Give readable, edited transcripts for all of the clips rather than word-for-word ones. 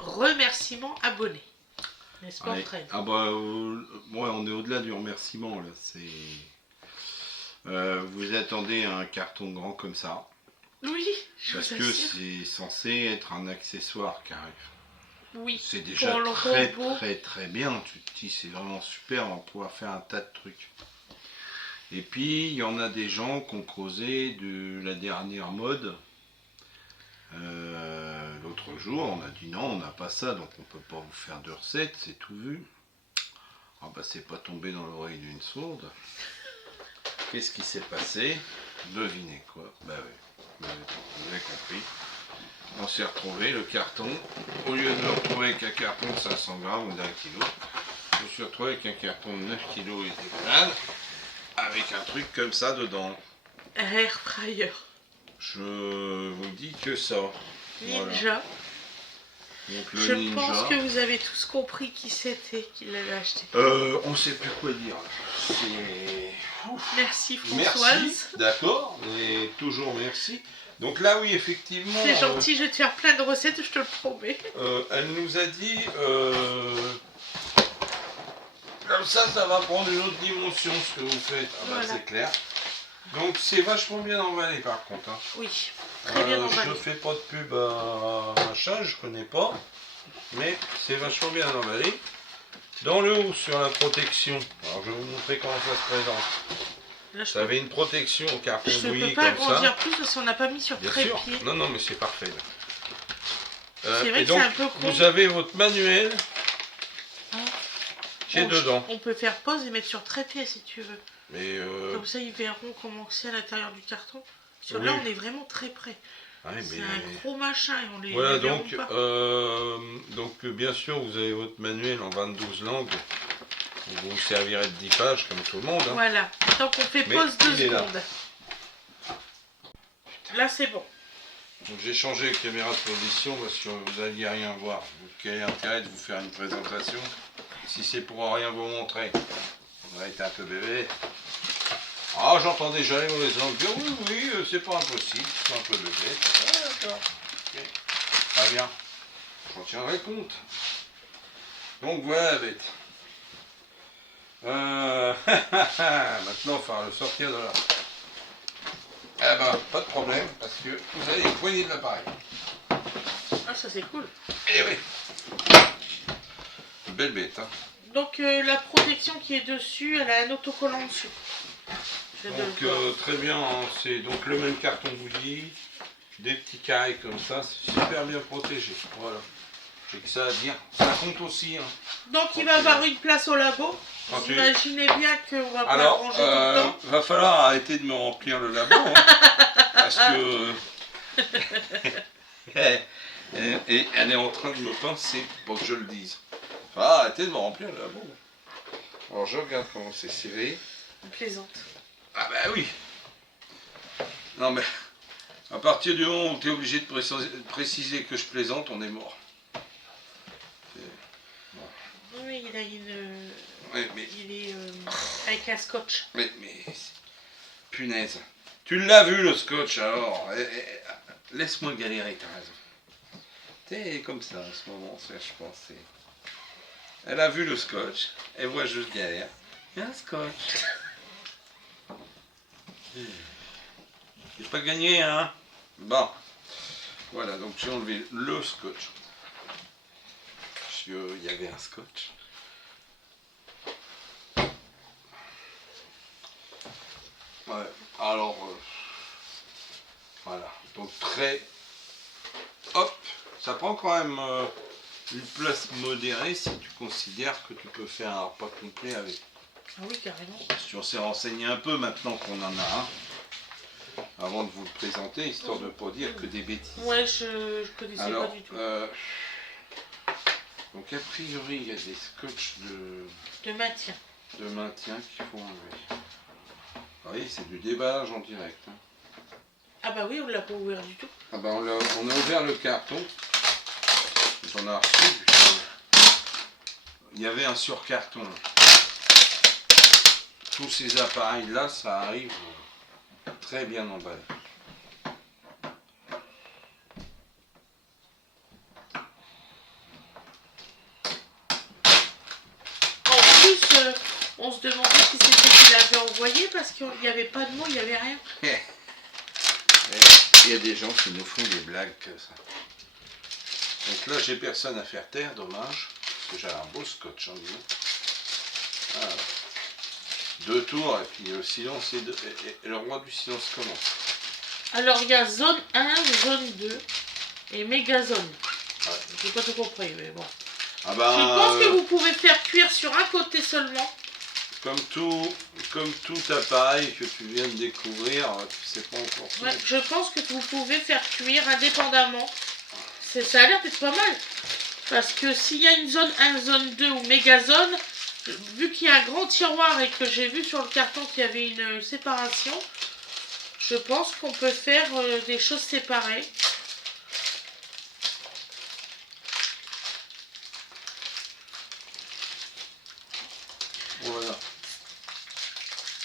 remerciements abonnés. N'est-ce pas, Ouais. Fred? Ah bah, ouais, on est au-delà du remerciement là. Vous attendez un carton grand comme ça, Oui, je parce vous que assure. c'est censé être un accessoire qui arrive. Oui, C'est déjà pour le très robot. très très bien. Tu te dis c'est vraiment super, on va pouvoir faire un tas de trucs. Et puis il y en a des gens qui ont causé de la dernière mode. L'autre jour, on a dit non, on n'a pas ça, donc on peut pas vous faire de recettes, c'est tout vu. Ah bah c'est pas tombé dans l'oreille d'une sourde. Qu'est-ce qui s'est passé? Devinez quoi? Bah oui, vous avez compris. On s'est retrouvé le carton, au lieu de me retrouver avec un carton de 500 grammes ou d'1 kilo, je me suis retrouvé avec un carton de 9 kilos et des grammes, avec un truc comme ça dedans. Air fryer. Je vous dis que ça. Ninja. Voilà. Donc le Je Ninja. pense que vous avez tous compris qui c'était qui l'avait acheté. On sait plus quoi dire. C'est... Merci Françoise. Merci, d'accord, et toujours merci. Donc là, oui, effectivement, C'est gentil, je vais te faire plein de recettes, je te le promets. elle nous a dit, comme ça va prendre une autre dimension ce que vous faites. Ah bah Voilà. c'est clair. Donc c'est vachement bien emballé par contre. Hein. Oui, très bien emballé. Je fais pas de pub à machin, je connais pas, mais c'est vachement bien emballé. Dans le haut, sur la protection, alors je vais vous montrer comment ça se présente. Là, Ça avait une protection au carton je ne bouilli peux pas comme ça. agrandir plus parce qu'on n'a pas mis sur Bien trépied. sûr. Non, mais c'est parfait. C'est vrai et que donc, c'est un peu con. vous avez votre manuel qui est Bon, dedans. on peut faire pause et mettre sur trépied si tu veux. Mais Comme ça, ils verront comment c'est à l'intérieur du carton. Parce que oui. là, on est vraiment très près. Ouais, C'est un gros machin et on les voilà, les verront donc, pas. donc bien sûr, vous avez votre manuel en 22 langues. Vous vous servirez de 10 pages comme tout le monde. Hein. Voilà. Donc on fait Mais pause 2 il est là. secondes. Là, c'est bon. Donc j'ai changé la caméra de position parce que vous n'alliez rien voir. Donc, quel est l'intérêt de vous faire une présentation si c'est pour rien vous montrer? On va être un peu bébé. Ah, j'entends déjà les mauvaises langues dire oui, c'est pas impossible, c'est un peu bébé. Ah, d'accord. Okay. Très bien. J'en tiendrai compte. Donc voilà la bête. Maintenant, il faudra le sortir de là. Eh ben, pas de problème, parce que vous avez les poignées de l'appareil. Ah, ça c'est cool. Eh oui. Belle bête, hein. Donc la protection qui est dessus, elle a un autocollant dessus. Donc très bien, hein, c'est donc le même carton bouilli, des petits carrés comme ça, c'est super bien protégé. Voilà. J'ai que ça à dire. Ça compte aussi. Hein. Donc il va avoir une place au labo. Vous imaginez bien qu'on va pas ranger tout le temps. Va falloir arrêter de me remplir le labo. Hein, parce que. Et elle est en train de me pincer pour que je le dise. Enfin, arrêtez de me remplir le labo. Alors je regarde comment c'est serré. Je plaisante. Ah bah oui. Non mais à partir du moment où tu es obligé de préciser que je plaisante, on est mort. Bon. Oui, il a une... Ouais, mais... Il est avec un scotch. Mais punaise. Tu l'as vu le scotch alors. Laisse-moi galérer, t'as raison. T'es comme ça en ce moment, je pense. Elle a vu le scotch, elle voit je galère. Il y a un scotch. J'ai pas gagné, hein. Bon. Voilà, donc j'ai enlevé le scotch. Parce qu'il y avait un scotch. Ouais, alors... voilà, donc très... Hop, ça prend quand même une place modérée si tu considères que tu peux faire un repas complet avec. Ah oui, carrément. Si on s'est renseigné un peu maintenant qu'on en a un, avant de vous le présenter, histoire de ne pas dire que des bêtises. Ouais, je connaissais alors, pas du tout. Donc a priori, il y a des scotch de maintien. De maintien qu'il faut enlever. Oui, c'est du déballage en direct. Hein. Ah bah oui, on l'a pas ouvert du tout. Ah bah on a ouvert le carton. On a reçu. Il y avait un surcarton. Tous ces appareils là, ça arrive très bien emballé. on se demandait si c'était qu'il avait envoyé parce qu'il n'y avait pas de mots, il n'y avait rien. Il y a des gens qui nous font des blagues comme ça. Donc là, j'ai personne à faire taire, dommage. Parce que j'ai un beau scotch en disant. Voilà. 2 tours et puis le silence et le roi du silence commence. Alors il y a zone 1, zone 2 et méga zone. Ouais. J'ai pas tout compris, mais bon. Ah ben, je pense que vous pouvez faire cuire sur un côté seulement. Comme tout appareil que tu viens de découvrir, tu sais pas encore tout. Ouais, je pense que vous pouvez faire cuire indépendamment. Ça a l'air d'être pas mal. Parce que s'il y a une zone 1, zone 2 ou méga zone, vu qu'il y a un grand tiroir et que j'ai vu sur le carton qu'il y avait une séparation, je pense qu'on peut faire des choses séparées. Voilà.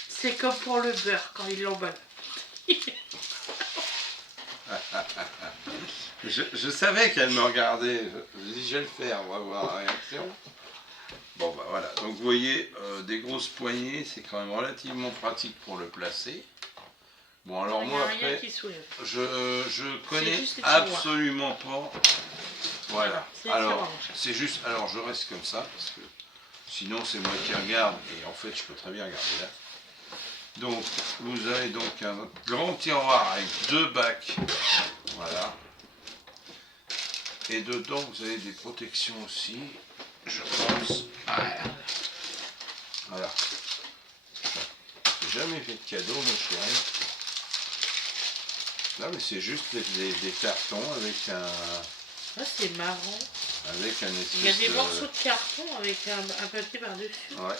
C'est comme pour le beurre quand il l'emballe. Je savais qu'elle me regardait. Je dis, je vais le faire, on va voir la réaction. Bon, bah voilà. Donc, vous voyez, des grosses poignées, c'est quand même relativement pratique pour le placer. Bon, alors il y moi, a rien après, qui soulève. je connais juste les absolument pas. Voilà. Voilà, Alors, c'est juste. Alors, je reste comme ça, parce que sinon, c'est moi qui regarde. Et en fait, je peux très bien regarder là. Donc, vous avez donc un grand tiroir avec 2 bacs. Voilà. Et dedans, vous avez des protections aussi, je pense. Voilà. J'ai jamais fait de cadeau, mon chéri. Là, mais c'est juste des cartons avec un... Ah, c'est marrant. Avec un espèce il y a des morceaux de carton avec un papier par-dessus. Ouais.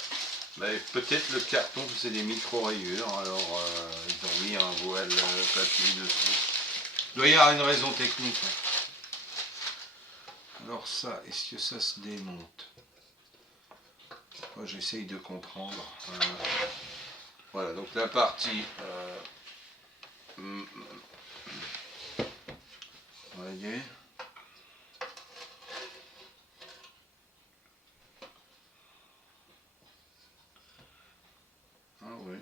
Bah, peut-être le carton, c'est des micro-rayures, alors ils ont mis un voile papier dessus. Il doit y avoir une raison technique. Alors ça, est-ce que ça se démonte? Moi j'essaye de comprendre. Voilà, donc la partie... vous voyez? Ah oui.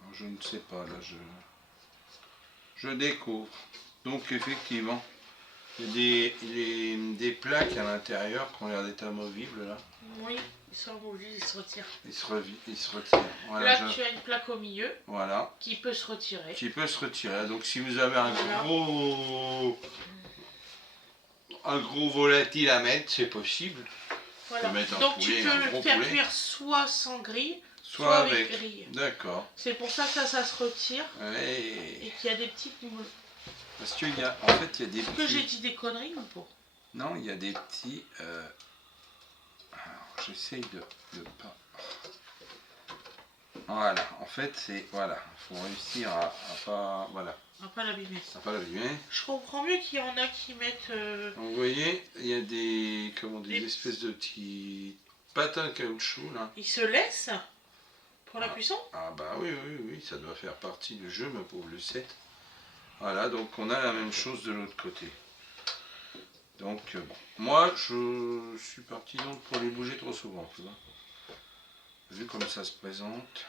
Alors, je ne sais pas, là je découvre. Donc effectivement, il y a des plaques à l'intérieur qui ont l'air d'être amovibles là. Oui, ils sont amovibles, ils se retirent. Ils se retirent. Voilà, là, tu as une plaque au milieu. Voilà. Qui peut se retirer. Qui peut se retirer. Donc si vous avez un gros volatile à mettre, c'est possible. Voilà. Mettre donc tu peux le faire cuire soit sans grille, soit avec grille. D'accord. C'est pour ça que ça se retire. Ouais. Et qu'il y a des petits moules. Parce qu'il y a, en fait, il y a des petits... que j'ai dit des conneries ou pas? Non, il y a des petits... Alors, j'essaye de pas... Voilà, en fait, c'est... Voilà, il faut réussir à pas... Voilà. À pas l'abîmer. À pas l'abîmer. Je comprends mieux qu'il y en a qui mettent... Donc, vous voyez, il y a des... Comment, des espèces de petits patins de caoutchouc, là. Ils se laissent pour la cuisson? Ah bah oui, ça doit faire partie du jeu, ma pauvre Lucette. Voilà, donc on a la même chose de l'autre côté. Donc bon, moi je suis parti donc pour les bouger trop souvent, tu vois. Vu comme ça se présente.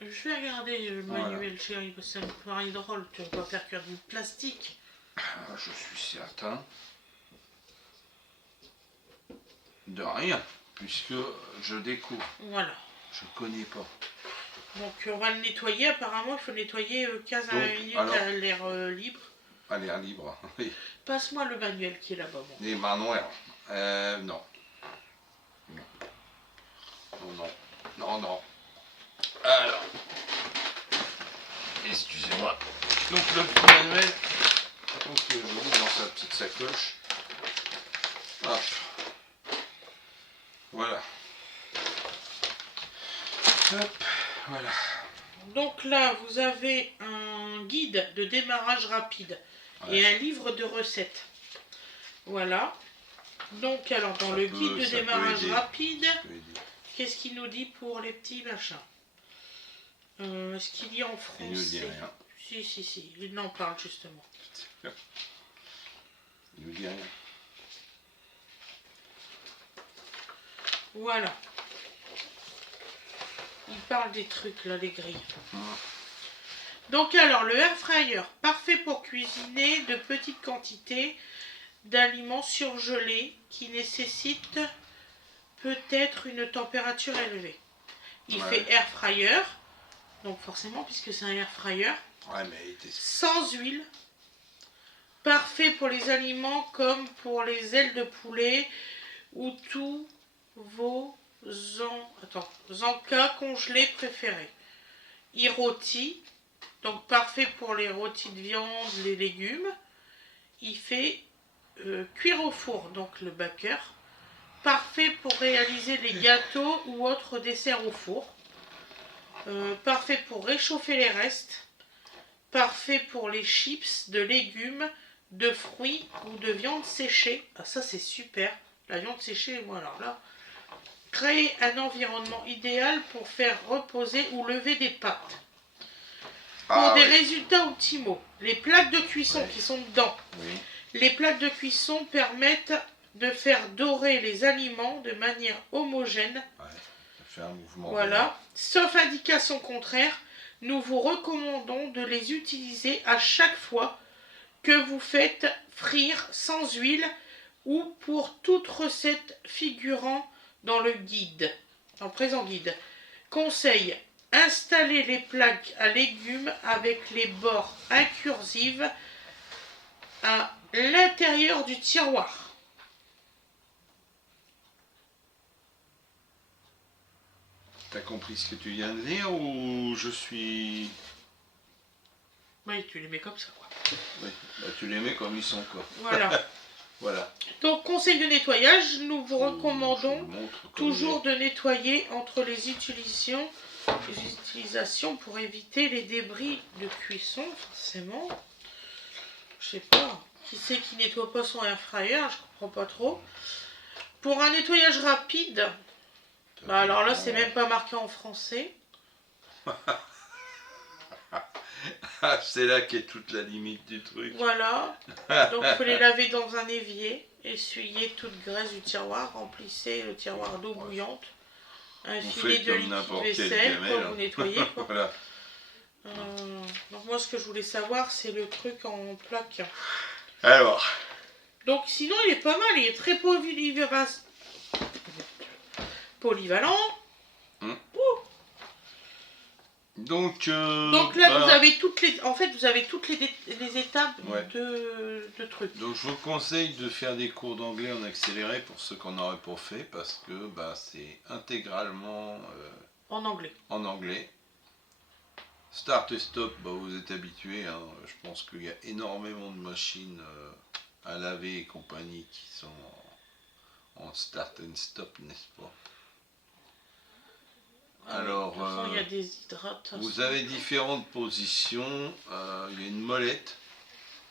Je vais regarder le manuel, chérie, parce que ça me paraît drôle, tu vas pas faire cuire du plastique. Ah, je suis certain de rien, puisque je découvre. Voilà. Je connais pas. Donc on va le nettoyer, apparemment il faut le nettoyer 15 à 20 minutes à l'air libre. À l'air libre, oui. Passe-moi le manuel qui est là-bas. Bon. Les mains noires. Non. Non. Alors, excusez-moi. Donc le petit manuel, donc je mets dans sa petite sacoche. Hop. Voilà. Hop, voilà. Donc là, vous avez un guide de démarrage rapide et un livre de recettes. Voilà. Donc alors, dans le guide de démarrage rapide, qu'est-ce qu'il nous dit pour les petits machins? Est-ce qu'il dit en français? Il nous dit rien. Si, il en parle justement. Il nous dit rien. Voilà. il parle des trucs là, les grilles. Mmh. Donc alors, le air fryer, parfait pour cuisiner de petites quantités d'aliments surgelés qui nécessitent peut-être une température élevée. Il fait air fryer, donc forcément puisque c'est un air fryer, sans huile, parfait pour les aliments comme pour les ailes de poulet ou tous vos encas congelés préférés. Il rôtit, donc parfait pour les rôtis de viande, les légumes. Il fait cuire au four, donc le baker. Parfait pour réaliser les gâteaux ou autres desserts au four. Parfait pour réchauffer les restes. Parfait pour les chips de légumes, de fruits ou de viande séchée. Ah, ça c'est super. La viande séchée, moi alors là. Créer un environnement idéal pour faire reposer ou lever des pâtes. Pour des résultats optimaux, les plaques de cuisson qui sont dedans. Les plaques de cuisson permettent de faire dorer les aliments de manière homogène. Faire un mouvement. Voilà. Sauf indication contraire, nous vous recommandons de les utiliser à chaque fois que vous faites frire sans huile ou pour toute recette figurant dans le guide, en présent guide. Conseil, installez les plaques à légumes avec les bords incursives à l'intérieur du tiroir. T'as compris ce que tu viens de dire ou je suis... Oui, tu les mets comme ça, quoi. Oui, bah, tu les mets comme ils sont, quoi. Voilà. Voilà. Donc, conseil de nettoyage, nous vous recommandons toujours de nettoyer entre les utilisations pour éviter les débris de cuisson, forcément. Je sais pas. Qui c'est qui nettoie pas son air fryer? Je comprends pas trop. Pour un nettoyage rapide, bah alors là, c'est même pas marqué en français. C'est là qu'est toute la limite du truc. Voilà. Donc, il faut les laver dans un évier. Essuyez toute graisse du tiroir. Remplissez le tiroir d'eau bouillante. Un filet de liquide vaisselle pour vous nettoyer. Voilà. Donc, moi, ce que je voulais savoir, c'est le truc en plaque. Alors. Donc, sinon, il est pas mal. Il est très polyvalent. Donc là, vous avez toutes les... En fait, vous avez toutes les étapes de trucs. Donc, je vous conseille de faire des cours d'anglais en accéléré pour ceux qu'on n'aurait pas fait, parce que c'est intégralement en anglais. En anglais. Start et stop, vous êtes habitués. Hein. Je pense qu'il y a énormément de machines à laver et compagnie qui sont en start and stop, n'est-ce pas? Alors, il y a des hydrates. Vous avez différentes positions. Il y a une molette,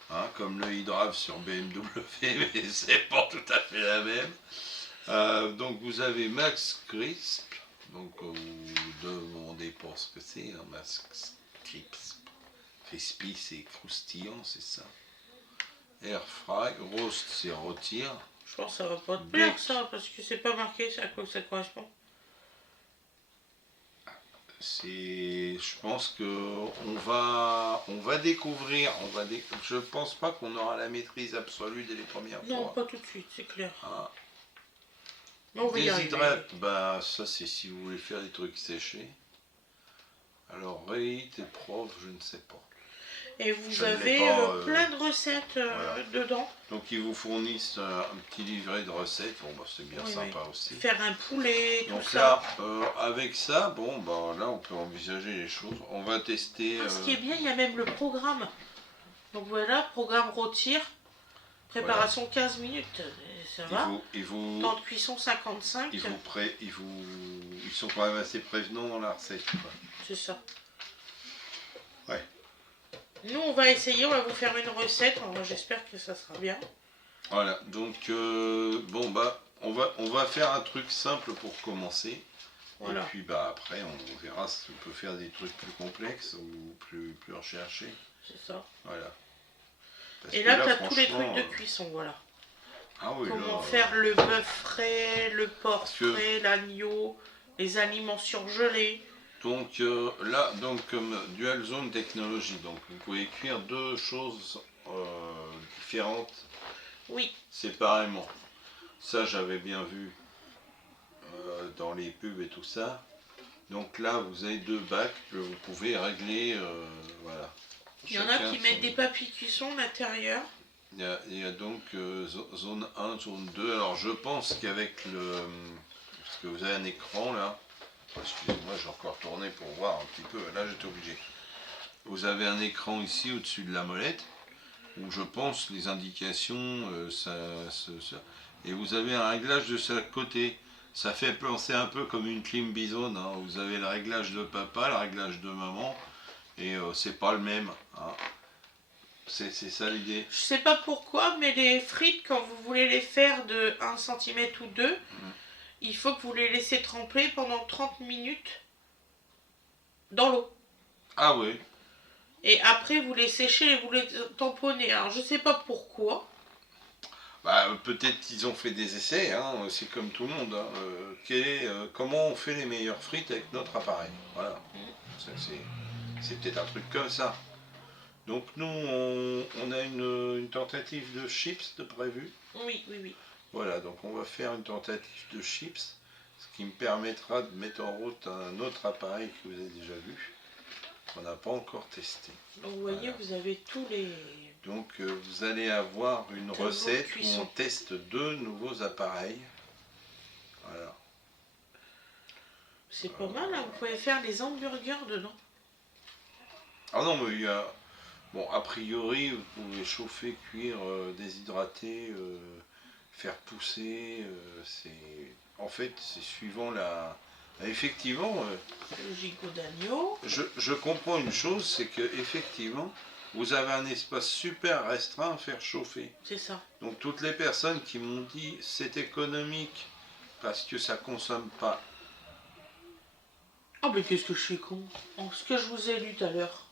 hein, comme le hydrave sur BMW, mais c'est pas tout à fait la même. Donc vous avez Max Crisp. Donc vous demandez pour ce que c'est, un Max Crisp. Crispy, c'est croustillant, c'est ça. Air fry, roast, c'est rôtir. Je pense que ça va pas te plaire ça, parce que c'est pas marqué à quoi ça correspond. Je pense que on va découvrir, je pense pas qu'on aura la maîtrise absolue dès les premières fois. Non, pas tout de suite, c'est clair. Ah. Déshydrate, ça c'est si vous voulez faire des trucs séchés. Alors rate et prof, je ne sais pas. Et vous avez plein de recettes dedans. Donc ils vous fournissent un petit livret de recettes. Bon, c'est bien sympa aussi. Faire un poulet, donc tout là, ça. avec ça, là on peut envisager les choses. On va tester. Ce qui est bien, il y a même le programme. Donc voilà, programme rôtir. Préparation 15 minutes. Ça va. Temps de cuisson 55. Ils sont quand même assez prévenants dans la recette. C'est ça. Ouais. Nous, on va essayer, on va vous faire une recette. J'espère que ça sera bien. Voilà, donc on va faire un truc simple pour commencer. Voilà. Et puis après, on verra si on peut faire des trucs plus complexes ou plus recherchés. C'est ça. Voilà. Et là, tu as tous les trucs de cuisson, voilà. Ah oui, comment faire le bœuf frais, le porc frais, l'agneau, les aliments surgelés. Donc là, donc comme Dual Zone Technologie, donc vous pouvez cuire deux choses différentes Oui. séparément. Ça, j'avais bien vu dans les pubs et tout ça. Donc là, vous avez deux bacs que vous pouvez régler, voilà. Il y en a qui mettent des papilles cuisson à l'intérieur. Il y a donc zone 1, zone 2. Alors je pense qu'avec le... Parce que vous avez un écran là. Excusez-moi, j'ai encore tourné pour voir un petit peu. Là, j'étais obligé. Vous avez un écran ici au-dessus de la molette où je pense les indications, et vous avez un réglage de chaque côté. Ça fait penser un peu comme une clim Bison. Hein. Vous avez le réglage de papa, le réglage de maman, et c'est pas le même. Hein. C'est ça l'idée. Je sais pas pourquoi, mais les frites, quand vous voulez les faire de 1 cm ou 2, il faut que vous les laissez tremper pendant 30 minutes dans l'eau. Ah oui. Et après, vous les séchez et vous les tamponnez. Alors, je sais pas pourquoi. Bah, peut-être qu'ils ont fait des essais, hein, c'est comme tout le monde. Hein. Comment on fait les meilleures frites avec notre appareil. Voilà. C'est peut-être un truc comme ça. Donc nous, on a une tentative de chips de prévu. Oui, oui, oui. Voilà, donc on va faire une tentative de chips, ce qui me permettra de mettre en route un autre appareil que vous avez déjà vu, qu'on n'a pas encore testé. Donc vous voyez, voilà. Vous avez tous les... Donc vous allez avoir une recette où on teste deux nouveaux appareils. Voilà. C'est pas mal, hein. Vous pouvez faire des hamburgers dedans. Ah non, mais il y a... Bon, a priori, vous pouvez chauffer, cuire, déshydrater, faire pousser. En fait, c'est suivant la... Effectivement... le gigot d'agneau. Je comprends une chose, c'est que effectivement, vous avez un espace super restreint à faire chauffer. C'est ça. Donc toutes les personnes qui m'ont dit c'est économique parce que ça consomme pas. Ah mais qu'est-ce que je suis con. Ce que je vous ai lu tout à l'heure.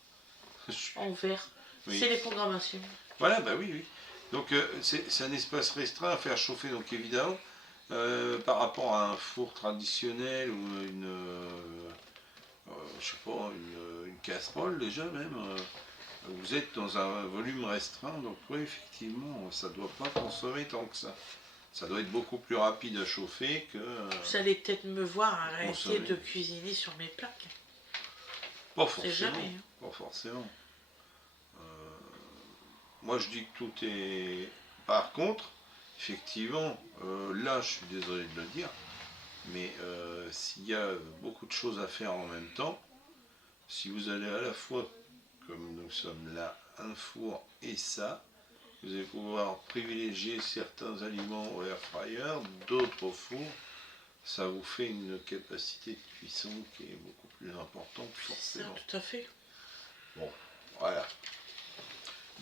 En vert. Oui. C'est les programmations. Voilà, bah oui, oui. Donc c'est un espace restreint à faire chauffer, donc évidemment, par rapport à un four traditionnel ou je sais pas, une casserole déjà même, vous êtes dans un volume restreint, donc oui, effectivement, ça ne doit pas consommer tant que ça. Ça doit être beaucoup plus rapide à chauffer que... Vous allez peut-être me voir arrêter de cuisiner sur mes plaques. Pas forcément. Jamais, hein. Pas forcément. Moi je dis que tout est... Par contre, effectivement, là je suis désolé de le dire, mais s'il y a beaucoup de choses à faire en même temps, si vous allez à la fois, comme nous sommes là, un four et ça, vous allez pouvoir privilégier certains aliments au air fryer, d'autres au four. Ça vous fait une capacité de cuisson qui est beaucoup plus importante, forcément. Ça, tout à fait. Bon, voilà.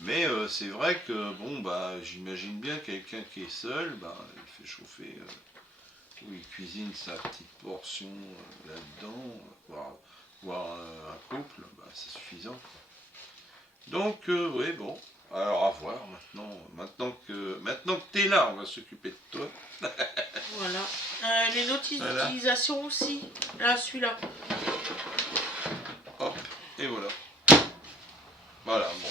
Mais c'est vrai que, bon, bah, j'imagine bien quelqu'un qui est seul, bah, il fait chauffer, ou il cuisine sa petite portion là-dedans, voire un couple, bah, c'est suffisant. Quoi. Donc, oui, bon, alors à voir maintenant que tu es là, on va s'occuper de toi. Voilà. Les notices d'utilisation aussi, là, celui-là. Hop, et voilà. Voilà, bon.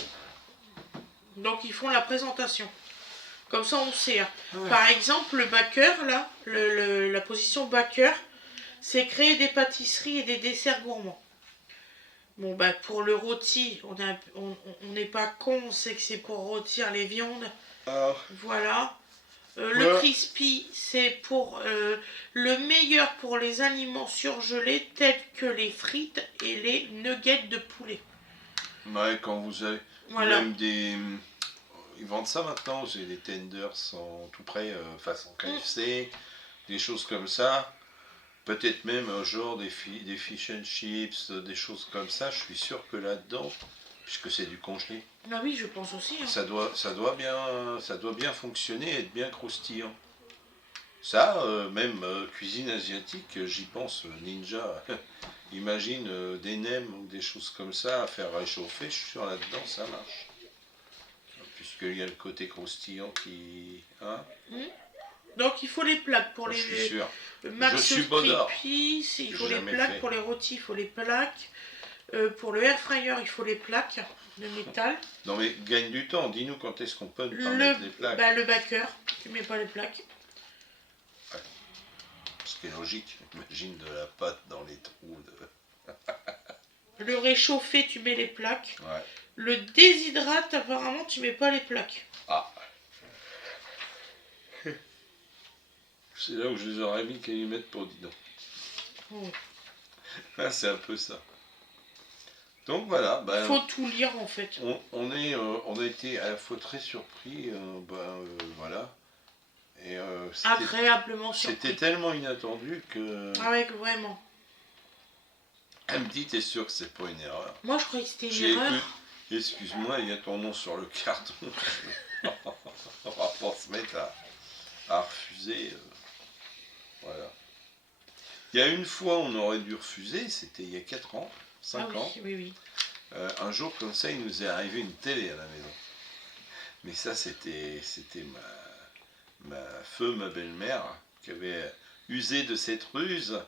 Donc ils font la présentation. Comme ça on sait. Hein. Ouais. Par exemple, le backer, là, la position backer, c'est créer des pâtisseries et des desserts gourmands. Bon, bah pour le rôti, on n'est pas con, on sait que c'est pour rôtir les viandes. Voilà. Le crispy, c'est pour le meilleur pour les aliments surgelés tels que les frites et les nuggets de poulet. Ouais, quand vous avez même des... Ils vendent ça maintenant, j'ai des tenders en tout près, façon KFC, des choses comme ça. Peut-être même un genre des fish and chips, des choses comme ça. Je suis sûr que là-dedans, puisque c'est du congelé. Ah oui, je pense aussi. Hein. Ça doit bien fonctionner et être bien croustillant. Ça, même cuisine asiatique, j'y pense, ninja. Imagine des nems ou des choses comme ça à faire réchauffer, je suis sûr là-dedans, ça marche. Puisqu'il y a le côté croustillant qui... Hein Donc il faut les plaques pour je suis sûr. Max suis Bodor. Creepy, il faut J'ai les jamais plaques. fait. Pour les rôtis, il faut les plaques. Pour le air fryer, il faut les plaques de métal. Non mais gagne du temps, dis-nous quand est-ce qu'on peut ne pas mettre les plaques. Le backer, tu mets pas les plaques. Ouais. Ce qui est logique, imagine de la pâte dans les trous. Le réchauffé, tu mets les plaques. Ouais. Le déshydrate, apparemment, tu mets pas les plaques. Ah. C'est là où je les aurais mis qu'à y mettre pour dis donc. Oui. Ah, c'est un peu ça. Donc voilà. Ben, faut tout lire en fait. On a été à la fois très surpris. Voilà. Et agréablement surpris. C'était tellement inattendu que. Ah ouais, vraiment. Elle me dit, t'es sûr que c'est pas une erreur? Moi je croyais que c'était une erreur. Excuse-moi, il y a ton nom sur le carton. On va pas se mettre à refuser. Voilà. Il y a une fois, on aurait dû refuser, c'était il y a 4 ans, 5 ans. Oui. Un jour comme ça, il nous est arrivé une télé à la maison. Mais ça, c'était ma belle-mère, qui avait usé de cette ruse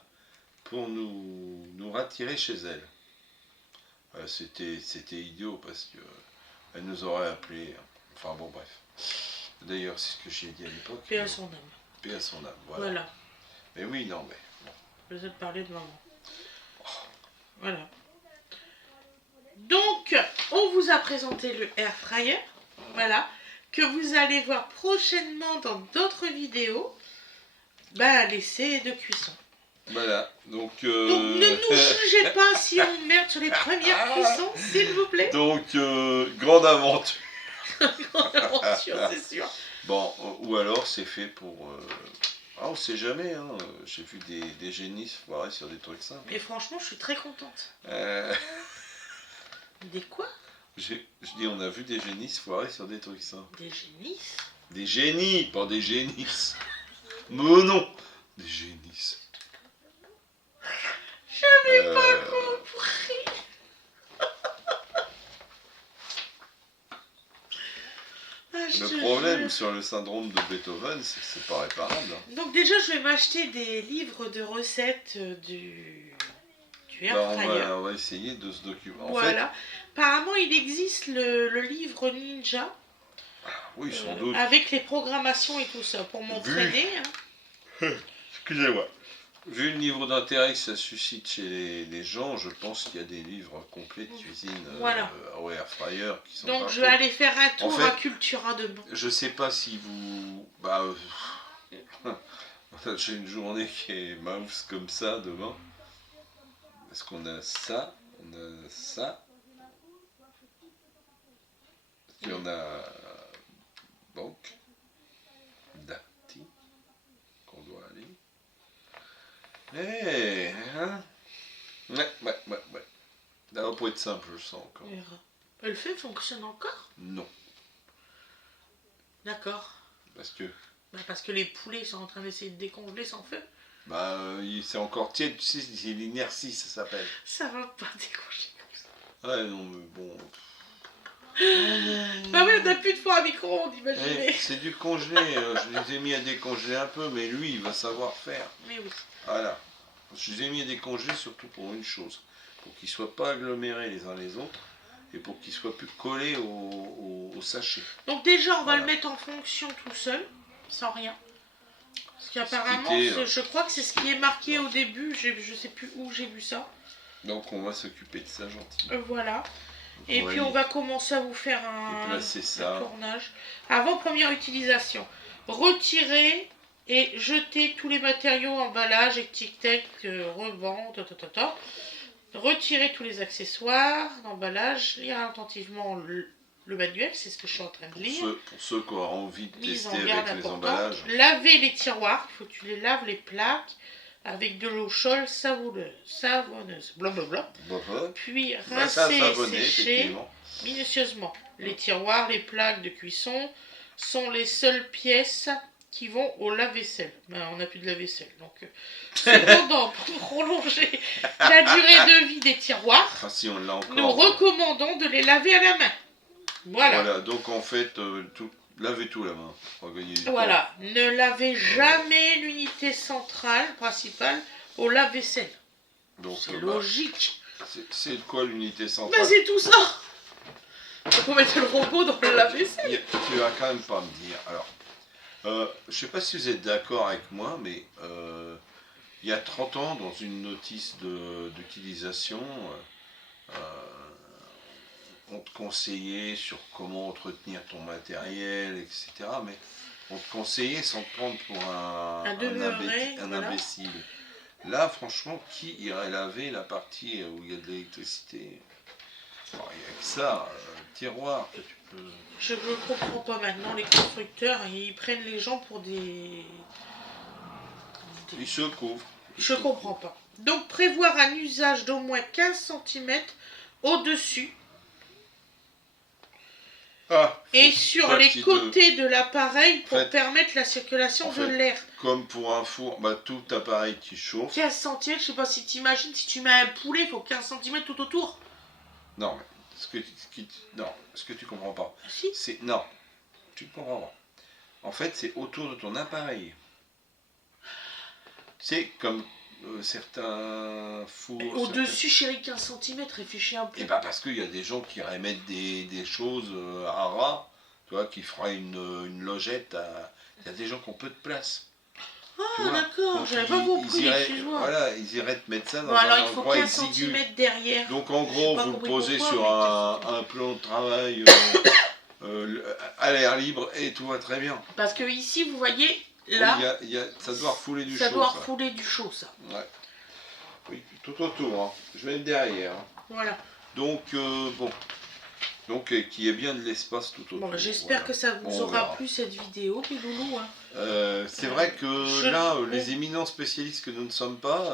pour nous rattirer chez elle. C'était idiot parce que elle nous aurait appelé. Enfin bon, bref. D'ailleurs, c'est ce que j'ai dit à l'époque. Paix à son âme. Paix à son âme, Voilà. Mais oui, non, mais. Bon. Je vous ai parlé de maman. Voilà. Donc, on vous a présenté le air fryer. Voilà. Que vous allez voir prochainement dans d'autres vidéos. L'essai de cuisson. Voilà. Donc ne nous jugez pas si on merde sur les premières cuissons, s'il vous plaît. Donc, grande aventure. Grande aventure, c'est sûr. Bon, ou alors c'est fait pour. On sait jamais, hein. J'ai vu des génies se foirer sur des trucs simples. Et franchement, je suis très contente. Des quoi? Je dis, on a vu des génies se foirer sur des trucs simples. Des génies? Des génies, pas des génies. Mais non, des génies. J'avais pas compris. Le problème sur le syndrome de Beethoven, c'est que c'est pas réparable. Donc déjà, je vais m'acheter des livres de recettes du air fryer. On va essayer de se documenter. Voilà. Apparemment, il existe le livre Ninja. Oui, sans doute. Avec les programmations et tout ça, pour m'entraîner. Excusez-moi. Vu le niveau d'intérêt que ça suscite chez les gens, je pense qu'il y a des livres complets de cuisine au air fryer qui sont. Donc je vais aller faire un tour à Cultura demain. Je sais pas si vous. J'ai une journée qui est mouse comme ça demain. Parce qu'on a ça, on a ça. Et on a banque d'Ati qu'on doit aller. Ouais. Ça va pas être simple, je le sens encore. Le feu fonctionne encore? Non. D'accord. Parce que les poulets sont en train d'essayer de décongeler sans feu. C'est encore tiède, tu sais, c'est l'inertie, ça s'appelle. Ça va pas décongeler comme ça. Ouais, non, mais bon. Oui, on n'a plus de four à micro-ondes, imaginez. C'est du congelé, je les ai mis à décongeler un peu, mais lui, il va savoir faire. Mais oui. Voilà. Je les ai mis à décongeler surtout pour une chose, pour qu'ils ne soient pas agglomérés les uns les autres, et pour qu'ils soient plus collés au sachet. Donc déjà, on va le mettre en fonction tout seul, sans rien. Parce qu'apparemment, je crois que c'est ce qui est marqué au début, je sais plus où j'ai vu ça. Donc on va s'occuper de ça gentiment. Voilà. Et puis on va commencer à vous faire un tournage. Avant première utilisation, retirer et jeter tous les matériaux, emballage, étiquette, revend, retirer tous les accessoires d'emballage, lire attentivement le manuel, c'est ce que je suis en train de lire. Pour ceux qui auront envie de tester avec les importante. emballages. Laver les tiroirs, il faut que tu les laves, les plaques, avec de l'eau chaude savonneuse, blablabla. Puis rincer et sécher minutieusement. Les tiroirs, les plaques de cuisson sont les seules pièces qui vont au lave-vaisselle. On n'a plus de lave-vaisselle. Donc, cependant, pour prolonger la durée de vie des tiroirs, si on l'a encore, nous recommandons de les laver à la main. Voilà. Donc en fait, lavez tout la main. On va gagner du temps. Voilà, ne lavez jamais l'unité centrale, principale, au lave-vaisselle. C'est logique. C'est quoi l'unité Bah centrale? c'est tout ça. Donc on mettait le robot dans le lave-vaisselle. Tu vas quand même pas me dire. Alors, je sais pas si vous êtes d'accord avec moi, mais il y a 30 ans, dans une notice d'utilisation, on te conseillait sur comment entretenir ton matériel, etc. Mais on te conseillait sans te prendre pour un imbécile. Là, franchement, qui irait laver la partie où il y a de l'électricité? Il n'y a que ça, tiroir que tu peux... Je ne comprends pas maintenant, les constructeurs, ils prennent les gens pour des... Ils se couvrent. Je comprends pas. Donc prévoir un usage d'au moins 15 cm au-dessus et sur les côtés de l'appareil pour permettre la circulation de l'air. Comme pour un four, tout appareil qui chauffe. 15 cm, je sais pas si tu imagines, si tu mets un poulet, il faut 15 cm tout autour. Non, mais ce que tu comprends pas. Si. Non, tu ne comprends pas. En fait, c'est autour de ton appareil. C'est comme certains fours. Au-dessus, chérie, 15 cm, réfléchis un peu. Et parce qu'il y a des gens qui iraient mettre des choses à ras, tu vois, qui feraient une logette. Il y a des gens qui ont peu de place. Ah, d'accord, j'avais pas compris, excuse-moi. Voilà, ils iraient te mettre ça dans un endroit exigu. Il faut 15 cm derrière. Donc en gros, vous le posez sur un plan de travail à l'air libre et tout va très bien. Parce que ici, vous voyez, là, ça doit refouler du chaud. Ça doit refouler du chaud, ça. Ouais. Oui, tout autour. Hein. Je vais être derrière. Voilà. Donc, bon. Donc, qu'il y ait bien de l'espace tout autour. Bon, j'espère que ça vous aura plu cette vidéo, puis loulou. Hein. C'est vrai que là, les éminents spécialistes que nous ne sommes pas...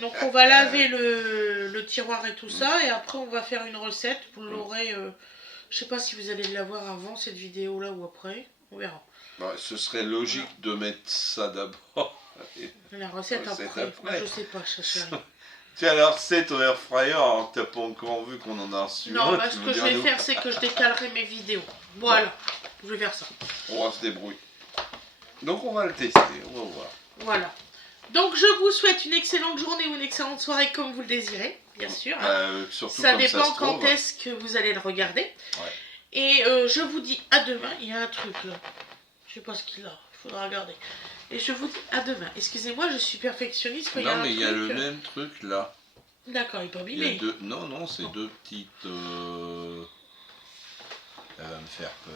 Donc, on va laver le tiroir et tout ça, et après, on va faire une recette. Vous l'aurez... je sais pas si vous allez l'avoir avant cette vidéo-là ou après. On verra. Ce serait logique de mettre ça d'abord. La recette après. Moi, je sais pas, chérie. Tiens, la recette au air fryer, alors que t'as pas encore vu qu'on en a reçu. Non, ce que je vais faire, c'est que je décalerai mes vidéos. Voilà, je vais faire ça. On va se débrouiller. Donc on va le tester, on va voir. Voilà. Donc je vous souhaite une excellente journée ou une excellente soirée comme vous le désirez, bien sûr. Ça dépend quand est-ce que vous allez le regarder. Ouais. Et je vous dis à demain. Il y a un truc là. Je sais pas ce qu'il a. Il faudra regarder. Et je vous dis à demain. Excusez-moi, je suis perfectionniste. Non, mais il y a le même truc là. D'accord, il n'est pas abîmé. Non, c'est deux petites... Elle va me faire peur.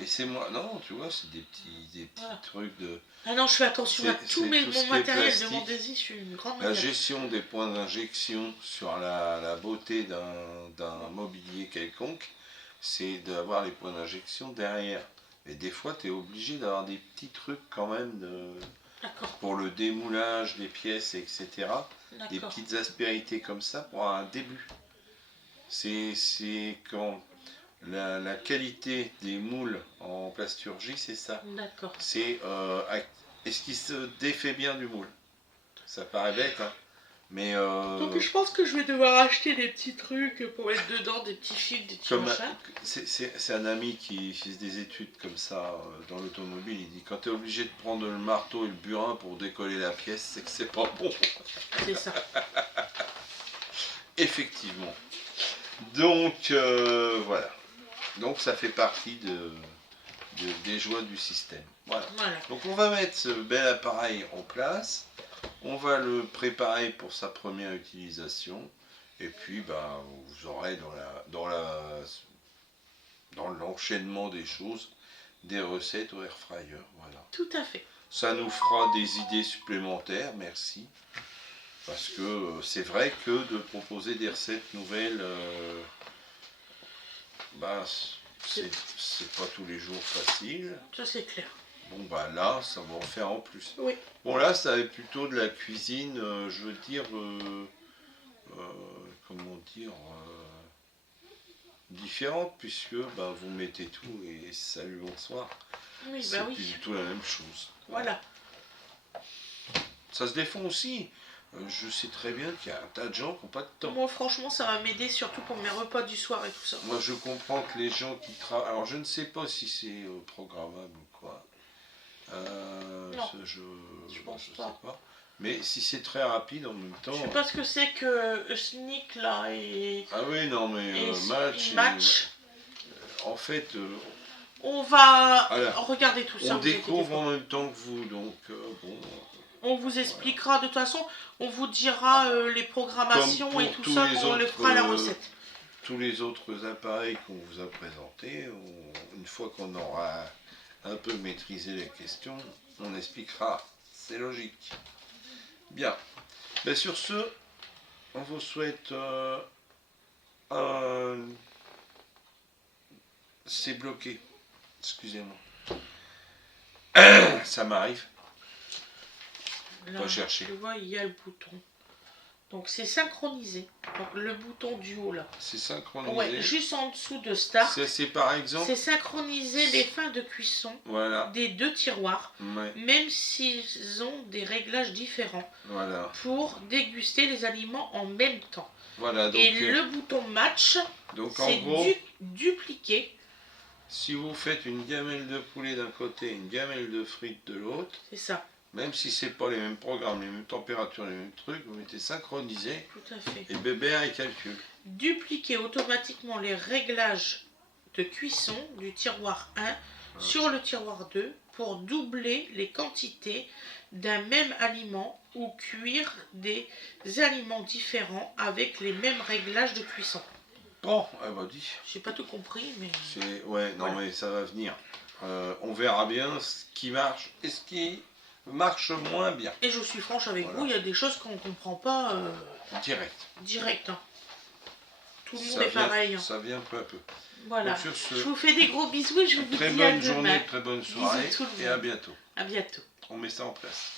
Et c'est moi... Non, tu vois, c'est des petits trucs de... Ah non, je fais attention à tout mon matériel de mon désir. Je suis une grande La gestion des points d'injection sur la beauté d'un mobilier quelconque, c'est d'avoir les points d'injection derrière. Et des fois, tu es obligé d'avoir des petits trucs quand même pour le démoulage des pièces, etc. Des petites aspérités comme ça pour un début. C'est quand la qualité des moules en plasturgie, c'est ça. D'accord. C'est est-ce qu'il se défait bien du moule. Ça paraît bête, hein. Mais donc je pense que je vais devoir acheter des petits trucs pour mettre dedans, des petits fils, des petits machins. C'est un ami qui fait des études comme ça dans l'automobile. Il dit quand tu es obligé de prendre le marteau et le burin pour décoller la pièce, c'est que c'est pas bon. C'est ça. Effectivement. Donc voilà. Donc ça fait partie des joies du système. Voilà. Donc on va mettre ce bel appareil en place. On va le préparer pour sa première utilisation. Et puis vous aurez dans l'enchaînement des choses des recettes au air fryer. Voilà. Tout à fait. Ça nous fera des idées supplémentaires, merci. Parce que c'est vrai que de proposer des recettes nouvelles, c'est pas tous les jours facile. Ça c'est clair. Bon là, ça va en faire en plus. Oui. Bon là, ça va être plutôt de la cuisine, je veux dire, comment dire, différente, puisque vous mettez tout et salut, bonsoir. Oui, c'est plus du tout la même chose. Voilà. Ça se défend aussi. Je sais très bien qu'il y a un tas de gens qui n'ont pas de temps. Moi, franchement, ça va m'aider, surtout pour mes repas du soir et tout ça. Moi, je comprends que les gens qui travaillent... Alors, je ne sais pas si c'est programmable ou quoi. Non, je pense sais pas. pas. Mais si c'est très rapide en même temps... Je sais pas ce que c'est que Sneak, là, et... Ah oui, non, mais match. En fait... on va voilà. regarder tout ça. On découvre en même temps que vous, donc bon... On vous expliquera, de toute façon, on vous dira les programmations et tout ça, on le fera à la recette. Tous les autres appareils qu'on vous a présentés, une fois qu'on aura un peu maîtrisé les questions, on expliquera. C'est logique. Bien. Ben, sur ce, on vous souhaite... C'est bloqué. Excusez-moi. Ça m'arrive. Là, Pas chercher. tu vois, il y a le bouton. Donc c'est synchronisé. Donc le bouton du haut là. C'est synchronisé. Ouais, juste en dessous de Start. C'est par exemple. C'est synchroniser les fins de cuisson des deux tiroirs. Ouais. Même s'ils ont des réglages différents. Voilà. Pour déguster les aliments en même temps. Voilà. Donc, et le bouton match, c'est dupliquer. Si vous faites une gamelle de poulet d'un côté, une gamelle de frites de l'autre. C'est ça. Même si c'est pas les mêmes programmes, les mêmes températures, les mêmes trucs, vous mettez synchronisé. Tout à fait. Et bébé il calcule. Dupliquer automatiquement les réglages de cuisson du tiroir 1 sur le tiroir 2 pour doubler les quantités d'un même aliment ou cuire des aliments différents avec les mêmes réglages de cuisson. Bon, elle m'a dit. J'ai pas tout compris, mais... Ouais, non, voilà. Mais ça va venir. On verra bien ce qui marche et ce qui marche moins bien. Et je suis franche avec vous, il y a des choses qu'on ne comprend pas direct. Hein. Tout le monde est pareil. Hein. Ça vient peu à peu. Voilà. Donc, je vous fais des gros bisous et je vous dis à demain. Très bonne journée, très bonne soirée et à bientôt. À bientôt. On met ça en place.